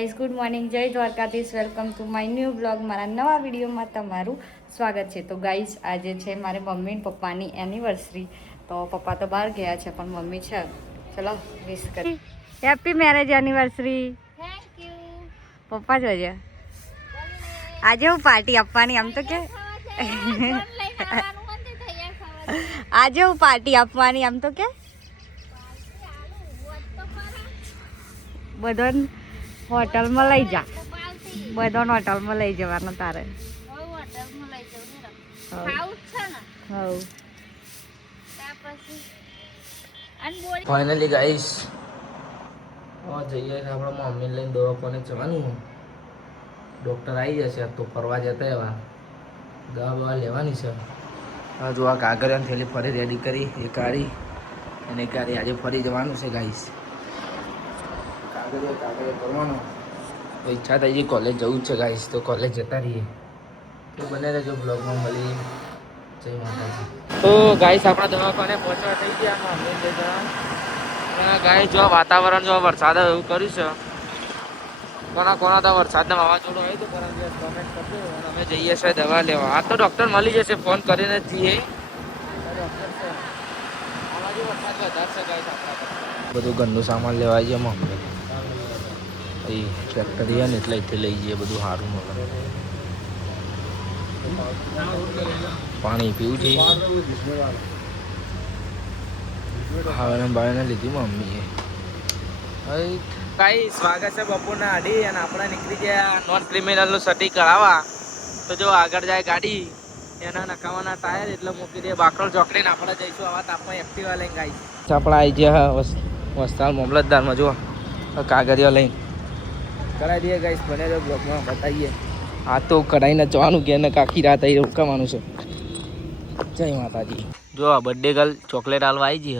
Guys good morning, જય Dwarkadhish. Welcome to my new blog. મારા નવા વિડીયોમાં તમારું સ્વાગત છે. તો ગાઈઝ આજે છે મારે મમ્મી અને પપ્પાની એનિવર્સરી. તો પપ્પા તો બહાર ગયા છે પણ મમ્મી છે. ચલો વિશ કરી. Happy marriage anniversary. Thank you. પપ્પા જોઈએ આજે હું પાર્ટી આપવાની આમ તો કે આજે હું પાર્ટી આપવાની આમ તો કે બધાને હોટલમાં લઈ જા. બધાને હોટલમાં લઈ જવાનું તારે. ફાઇનલી ગાઈસ જઈએ આપણા મમ્મીને લઈને દવાખાને જવાનું. ડૉક્ટર આવી જશે તો ફરવા જતા એવા દવા લેવાની છે. હા જો આ કાગળિયાની થેલી ફરી રેડી કરી એ કાઢી અને કાઢી આજે ફરી જવાનું છે ગાઈસ. કાગળિયા કરવાનો તો ઈચ્છા થઈ ગઈ કોલેજ જવું જ છે ગાઈસ. તો કોલેજ જતા રહીએ તો બને રહેજો બ્લોગમાં. મળી જય માતાજી. તો ગાઈસ આપણા દવાખાને પહોંચવા થઈ ગયા મમ્મી લઈ જવા. ગાઈસ જો વાતાવરણ જો વરસાદ એવું કર્યું છે. કોના તો વરસાદના વાવાઝોડું આવ્યું હતું પરંતુ કમેન્ટ કરજો. અને અમે જઈએ છીએ દવા લેવા. આ તો ડૉક્ટર મળી જશે, ફોન કરીને જ જઈએ. ડૉક્ટર છે આ બાજુ વરસાદ વધારે છે ગાઈસ. આપણા બધું ઘરનું સામાન લેવા જઈએ મમ્મી. અહીં ફેક્ટરી ને એટલે અહીંથી લઈ જઈએ બધું સારું મળે. પાણી પીવું છે. ખાવાને બાવાને લીધી મમ્મીએ. કઈ સ્વાગત છે બપોરના આડી અને આપણે નીકળી ગયા નોન ક્રિમિનલનું સર્ટી કરાવવા. તો જો આગળ જાય ગાડી એના નખાવાના ટાયર એટલે મૂકી દે બાકરોલ ચોકડીને આપણે જઈશું આવા તાપમાં એક્ટિવા લઈને ગાઈ. આપણે આવી ગયા વસ્તાલ મામલતદારમાં જો કાગળિયા લઈને કરાવી દઈએ ગાઈસ. બને તો બ્લોગમાં બતાવીએ. આ તો કઢાઈને જવાનું કે એને આખી રાત અહીં રોકાવાનું છે. જય માતાજી. જો આ બર્થડે ગર્લ ચોકલેટ હાલવા આવી ગઈ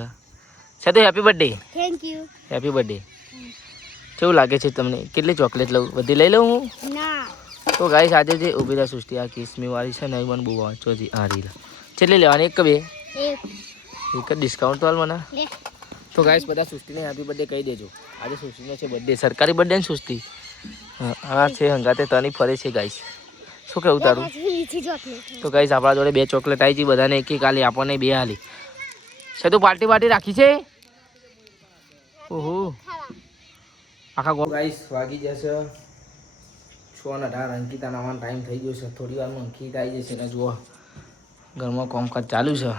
છે. તો happy birthday. Thank you. Happy birthday. કેવું લાગે છે તમને? કેટલી ચોકલેટ લઉં? બધી લઈ લઉં હું? ના. તો ગાઈસ આજે જે ઊભી રહ્યા સૃષ્ટિ આ કિસમી વાળી છે ને એ મને બહુ વાંચો છે. આ રીલ કેટલી લેવાની? એક કે બે? એક જ ડિસ્કાઉન્ટ તો હાલ મને. તો ગાઈસ બધા સૃષ્ટિને હેપી બર્થડે કહી દેજો. આજે સૃષ્ટિનો છે બર્થડે, સરકારી બર્થડે ને સૃષ્ટિ. હા છે હંગાતે તની ફરે છે ગાઈસ. શું કેવું તારું? તો ગાઈસ આપણા જોડે બે ચોકલેટ આવી છે. બધાને એક એક આલી, આપણને બે આલી છે. તો પાર્ટી રાખી છે. ઓહો આખા ગાઈસ વાગી જશે 6:18. અંકિતા નાવાનો ટાઈમ થઈ ગયો છે. થોડી વારમાં અંકિતા આવી જશે ને જુઓ ઘરમાં કામકાજ ચાલુ છે.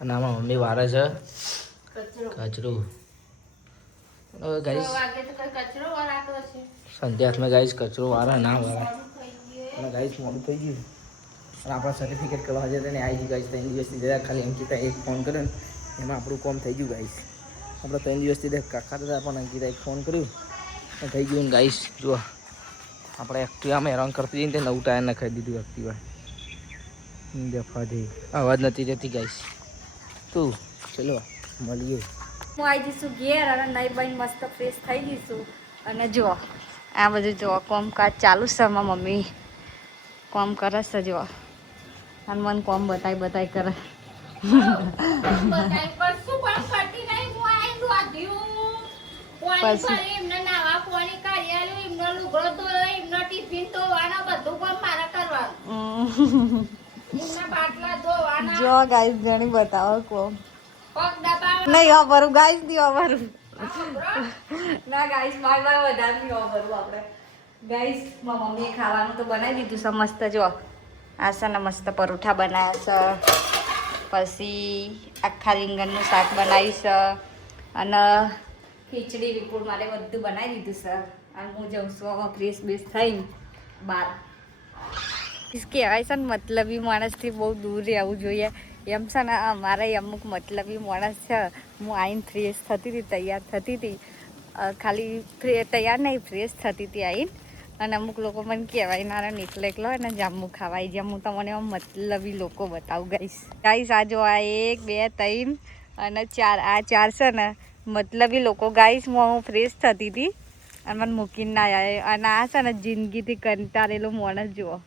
અને આમાં મમ્મી વારે છે કચરું. ગાઈસ સંધ્યામાં ગાઈસ કચરો વાળા ના વાળા અને ગાઈસ મોડું થઈ ગયું. અને આપણા સર્ટિફિકેટ કરવા જતા ને આવી ગયું ગાઈસ. 3 દિવસથી જરા ખાલી અંકિતા એક ફોન કર્યો ને એમાં આપણું કામ થઈ ગયું ગાઈસ. આપણે 3 દિવસથી કાકા હતા પણ અંકિતા એક ફોન કર્યું થઈ ગયું ને ગાઈસ. જુઓ આપણે એક્ટિવામાં હેરાન કરતી જઈને તે નવું ટાયર નખાઈ દીધું એક્ટિવા. દફાથી અવાજ નથી રહેતી ગાઈસ. તું ચલો મળીએ. હું આવી જઈશું ઘેર અને નહીં બની મસ્ત ફ્રેશ થઈ જઈશું. અને જુઓ આ બધું જુઓ કામકાજ ચાલુ છે. એમાં મમ્મી કામ કરે છે. જુઓ અને મને કામ બતાવી કરે. જો ગાઈસ જણી બતાવો કોમ નહીં વાપરું ગાઈસ નહીં વાપરું. ના ગાઈસ મારે વધારે નહીં વાપરવું. આપણે ગાઈસ મમ્મીએ ખાવાનું તો બનાવી દીધું છે મસ્ત. જો આ છે ને મસ્ત પરોઠા બનાવ્યા છે. પછી આખા રીંગણનું શાક બનાવ્યું છે અને ખીચડી વિપુલ મારે બધું બનાવી દીધું છે. અને હું જઉં છું ફ્રેશ બેસ થઈને બહાર. કહેવાય છે ને મતલબી માણસથી બહુ દૂર રહેવું જોઈએ એમ છે ને. અમારા અમુક મતલબી માણસ છે. હું આવીને ફ્રેશ થતી હતી, તૈયાર થતી હતી. ખાલી તૈયાર નહીં ફ્રેશ થતી હતી આવીને. અને અમુક લોકો મને કહેવાય ના એકલો હોય ને જામું ખાવાય જેમ હું તમને મતલબી લોકો બતાવું ગાઈશ. આ જો આ 1 2 3 અને 4 આ 4 છે ને મતલબી લોકો ગાઈશ. હું ફ્રેશ થતી હતી અને મને મૂકીને ના આવે. અને આ છે ને જિંદગીથી કંટાળેલો માણસ. જુઓ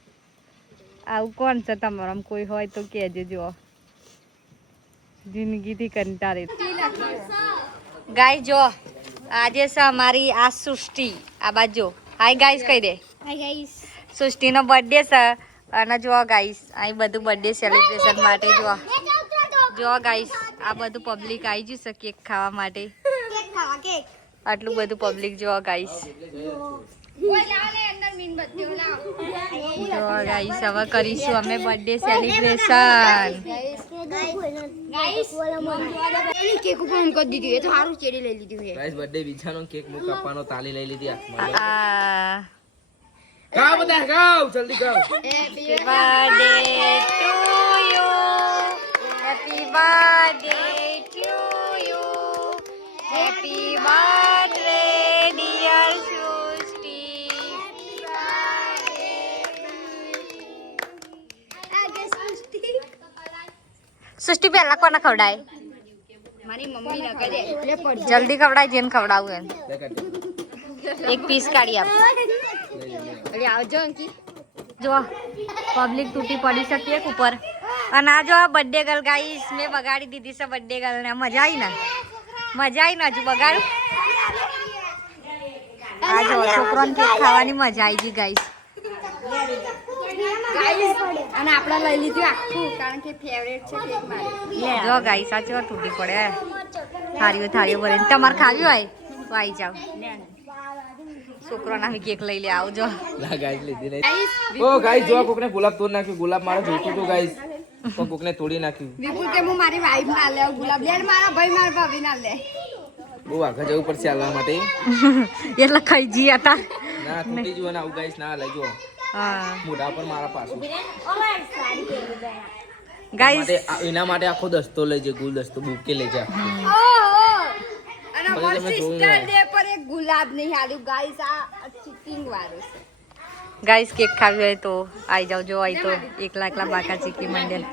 આવું કોણ છે તમારામાં કોઈ હોય તો કહેજો. જુઓ જિંદગીથી કંટાળે ગાય. જો આજે છે અમારી આ સૃષ્ટિ આ બાજુ હાય ગાઈસ કહી દે હાય ગાઈસ સૃષ્ટિનો બર્થડે છે અને જો ગાઈસ અહીં બધું બર્થડે સેલિબ્રેશન માટે જો ગાઈસ આ બધું પબ્લિક આવી જશે કેક ખાવા માટે કેક ખાવા કેક આટલું બધું પબ્લિક જો ગાઈસ ઓય લાવ ને અંદર મીણબત્તીઓ લાવ જો ગાઈસ હવે કરીશું અમે બર્થડે સેલિબ્રેશન ગાઈસ એની કેક ઉપર એમ કરી દીધી એ તો સારું ચેડી લઈ લીધી છે ગાઈસ બર્થડે વિચારનો કેક મુક કાપવાનો તાલી લઈ લીધી હાથમાં આ ગાઓ બધા ગાઓ જલ્દી ગાઓ Happy birthday to you. Happy birthday to you. Happy birthday, dear Sushti. Sushti પહેલા કોને ખવડાય મારી મમ્મી ન કરે એટલે પડ જલ્દી ખવડાય જેને ખવડાવું એમ લે કાઢ એક પીસ કાઢી આપ અરે આવજો અંકી જો પબ્લિક તૂટી પડી શકીએ ઉપર અને આ જો બર્થડે ગર્લ ગાઈસ મેં બગાડી દીધી છે બર્થડે ગર્લ ને મજા આવી ને હજુ બગાડું આ જો છોકરાને કેક ખાવાની મજા આવી ગઈ ગાઈસ અને આપણે લઈ લીધું આખું કારણ કે ફેવરેટ છે કેક મારી જો ગાઈસ આ ચેવા તૂટી પડે થાળીઓ ભરીને તમારે ખાવી હોય તો આવી જાવ છોકરાના કેક લઈ લે આવજો લા ગાઈસ લીધી નહીં ઓ ગાઈસ જો કોકને ગુલાબ તોડ નાખ્યું ગુલાબ મારે જોઈતું હતું ગાઈસ તો કોકને તોડી નાખ્યું વિપુલ કે હું મારી વાઈફ ના લે ગુલાબ લે મારા ભાઈ મારા ભાભી ના લે બહુ આગળ જવું પડશે હાલવા માટે એટલે ખાઈ જી હતા ના તૂટી જુઓ ને આવું ગાઈસ ના લઈ જો હા મોઢા પર મારા પાછું ગાઈસ એના માટે આખો દસ્તો લઈ જાય ગુલ દસ્તો બુકે લઈ જા અને પછી મારી તમે જોયું સિસ્ટર ને. ડે પર એક ગુલાબ નહીં આલ્યું ગાઈસ આ ચીટિંગ વાળું છે ગાઈસ કેક ખાવી હોય તો આવી જાવ જો હોય તો એકલા બાકા ચીકી મંડળ